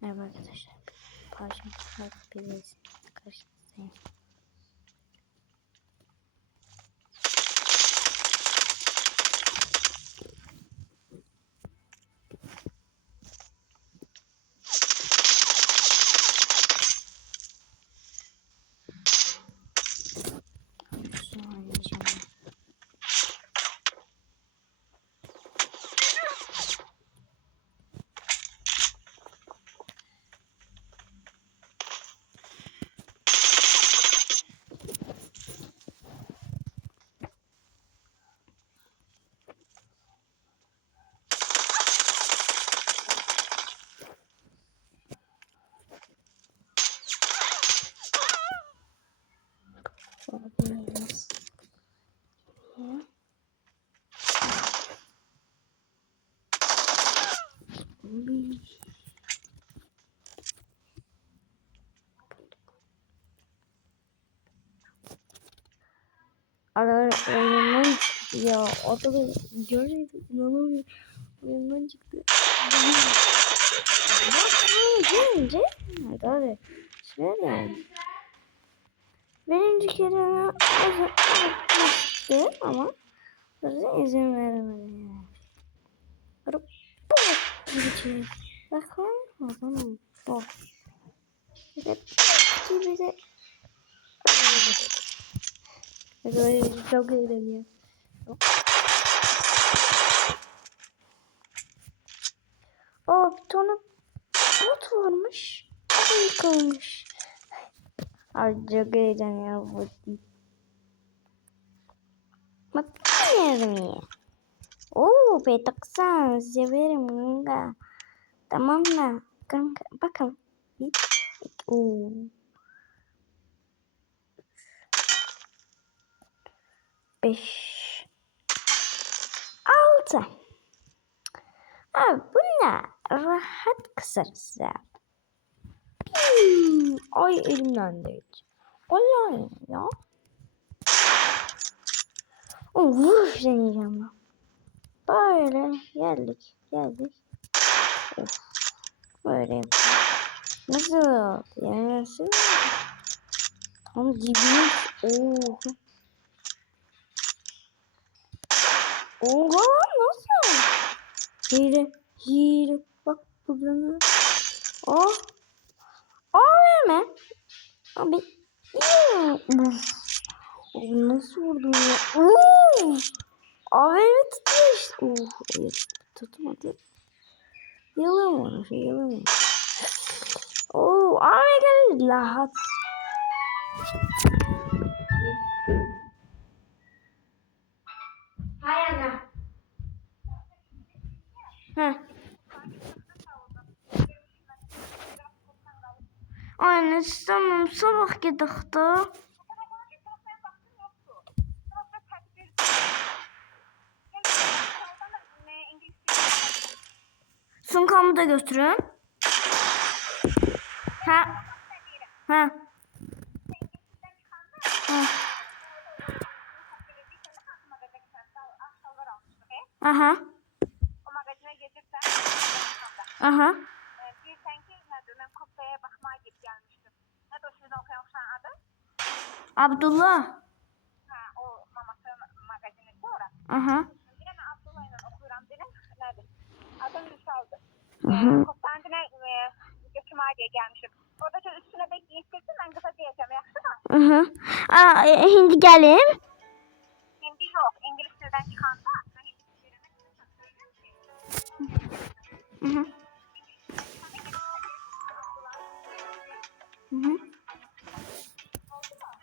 Merhaba arkadaşlar. Pajam farklı bir resimle karşınızdayım. Şunu oynayacağım. Olmaz. Aralar oyundan çıktı ya. Orada görmedim. İnanamıyorum. Oyundan çıktı. Gelince hadi şöyle. Birinci kere atmıştı ama bize izin veremedi yani. Arıp bu gibi bakın o zaman bu. Bir de böyle çok eğleniyor. Aa bir tane bot varmış. Yıkılmış. Ay çok eğleniyor bu. Bak yerim. Oo P90 severim kanka. Tamam mı? Kanka bakın. Oo. Beş. 6. Abi bunlar rahat kısarız ya. Ay elimden değil. Olay ya. O vur seni canım. Böyle geldik. Of. Böyle. Nasıl? Yani nasıl? Tam dibine. Oo. Oha nasıl? Hile. Bak buradan. Oh. AVM. Abi. Abi nasıl vurdun ya? AVM tutuyor işte. Tutmadı. Yalan. AVM geldi. Rahat. Hayır ana. Heh. Aynen tamam sabah gidik de. Sunkamı da götürün. Ha. Aha. O magazine gelirsen. Aha. Bilirsən ki, nədir, mən kupaya baxmaya gedib gəlmişdim. Nədir o sizin oxuyan adı? Abdullah. Ha, o mamasının magazini sonra. Aha. Deyirəm, Abdullah ilə oxuyuram, deyirəm, nədir? Adım Vüsaldır. Konstantinə götürməyə deyə gəlmişim. Orada üstünə də giyirsin, mən qısa deyəcəm, yaxşı mı? Hindi gəlim. Hindi yox, İngilis dildən çıxanda. Hı hı.